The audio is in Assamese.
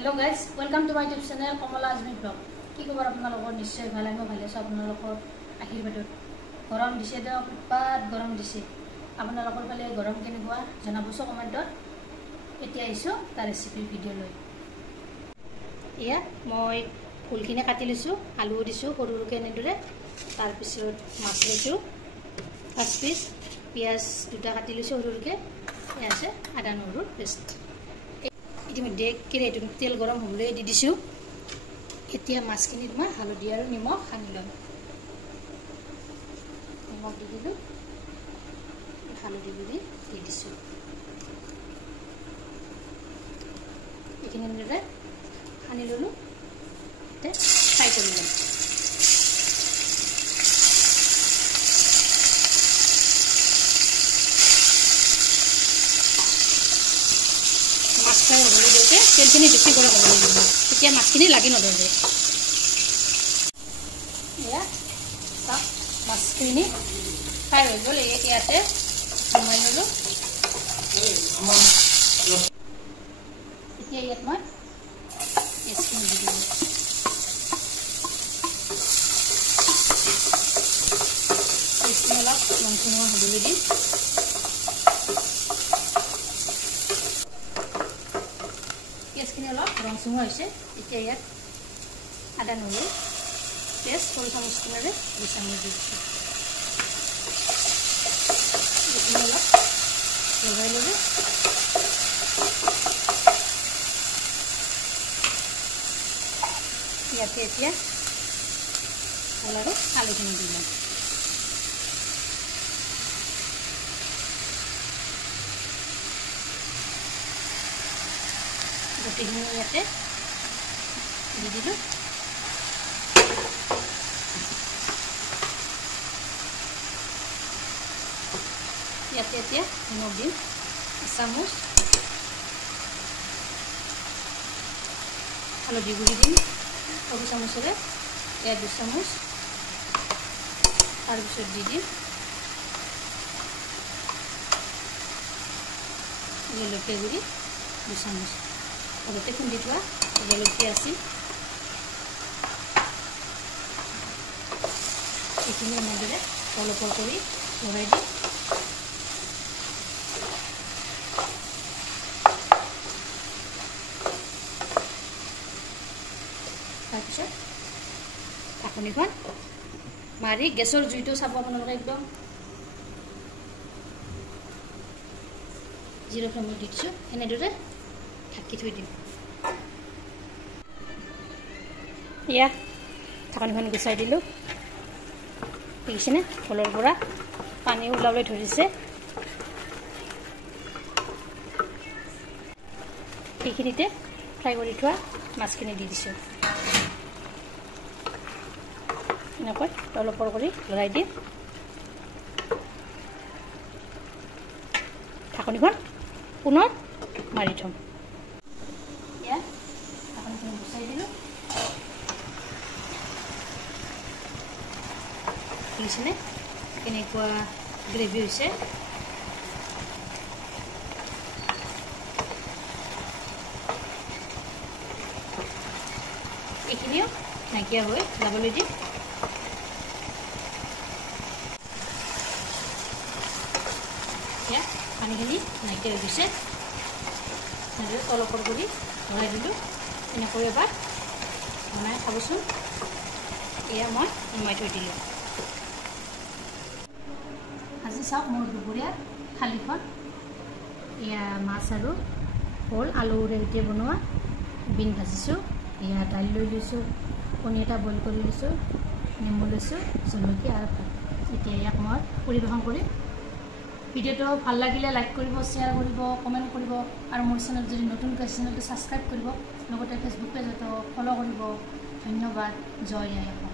Hello guys, welcome to my YouTube channel Komala Azmi Vlog. কি খবৰ আপোনালোকৰ নিশ্চয় ভাল আমি ভালে আছো আপোনালোকৰ আশীৰ্বাদত গৰম দিছে দে উৎপাত গৰম দিছে আপোনালোকৰ ফালে গৰম কেনেকুৱা জনাবছো কমেন্টত এতিয়া আইছো তাৰ ৰেচিপি ভিডিও লৈ ইয়া মই ফুলখিনি কাটি লৈছো আলু দিছো সৰু সৰুকে এনেদৰে তাৰ পিছত মাছ লৈছো 5 পিস পিয়াজ দুটা কাটি লৈছো সৰু সৰুকে এই আছে আদা নহৰু পেষ্ট ইতিমধ্যে কেৰাহীত তেল গৰম হ'বলৈ দি দিছো এতিয়া মাছখিনিত মই হালধি আৰু নিমখ সানি লম নিমখ দি দিলো হালধি গুড়ি দি দিছো এইখিনি এনেদৰে সানি ললো এতিয়া ফ্ৰাই কৰি লম ফ্ৰাই হ'বলৈ দিওঁতে তেলখিনি বেছি গৰম হ'বলৈ দিব তেতিয়া মাছখিনি লাগি নধৰে এয়া চাওক মাছখিনি ফ্ৰাই হৈ গ'ল ইয়াতে নমাই ল'লোঁ এতিয়া ইয়াত মই পেষ্টখিনি দি দিলোঁ পেষ্টখিনি অলপ ৰংচঙা হ'বলৈ দিম পেষ্টখিনি অলপ ৰংচঙা হৈছে এতিয়া ইয়াত আদা নহৰু পেষ্ট সৰু চামুচখনেৰে 2 চামুচ দি দিছোঁ এইখিনি অলপ লগাই ল'লোঁ ইয়াতে এতিয়া কল আৰু আলুখিনি দি ল'ম গোটেইখিনি ইয়াতে দি দিলোঁ ইয়াতে এতিয়া নিমখ দিম 1 চামুচ হালধি গুড়ি দিম সৰু চামুচেৰে ইয়াত 2 চামুচ তাৰপিছত দি দিম জলকীয়া গুড়ি 2 চামুচ আগতে খুন্দি থোৱা জলকীয়া আছিল এইখিনি এনেদৰে অলপ কৰি লগাই দিম তাৰপিছত ঢাকনিখন মাৰি গেছৰ জুইটো চাব আপোনালোকে একদম 0 ফ্লেমত দি দিছোঁ এনেদৰে ঢাকি থৈ দিম ইয়া ঢাকনিখন গুচাই দিলোঁ দেখিছেনে কলৰ পৰা পানী ওলাবলৈ ধৰিছে এইখিনিতে ফ্ৰাই কৰি থোৱা মাছখিনি দি দিছোঁ এনেকৈ অলপ কৰি লৰাই দিম ঢাকনিখন পুনৰ মাৰি থ'ম ইয়া ঢাকনিখন গুচাই দিলোঁ দেখিছেনে কেনেকুৱা গ্ৰেভি হৈছে এইখিনিও নাইকিয়া হৈ যাবলৈ দিম এতিয়া পানীখিনি নাইকিয়া হৈ গৈছে অলপ কৰি ভৰাই দিলোঁ এনেকৈ এবাৰ বনাই খাবচোন এয়া মই নমাই থৈ দিলোঁ আজি চাওক মোৰ দুপৰীয়া থালিখন এয়া মাছ আৰু ভোল আলুৰে সৈতে বনোৱা বিন ভাজিছোঁ এয়া দাইল লৈ লৈছোঁ কণী এটা বইল কৰি লৈছোঁ নেমু লৈছোঁ জলকীয়া আৰু ভাত এতিয়া ইয়াক মই পৰিৱেশন কৰিম ভিডিঅ'টো ভাল লাগিলে লাইক কৰিব শ্বেয়াৰ কৰিব কমেণ্ট কৰিব আৰু মোৰ চেনেল যদি নতুনকৈ চেনেলটো ছাবস্ক্ৰাইব কৰিব লগতে ফেচবুক পেজতো ফ'ল' কৰিব ধন্যবাদ জয় আই অসম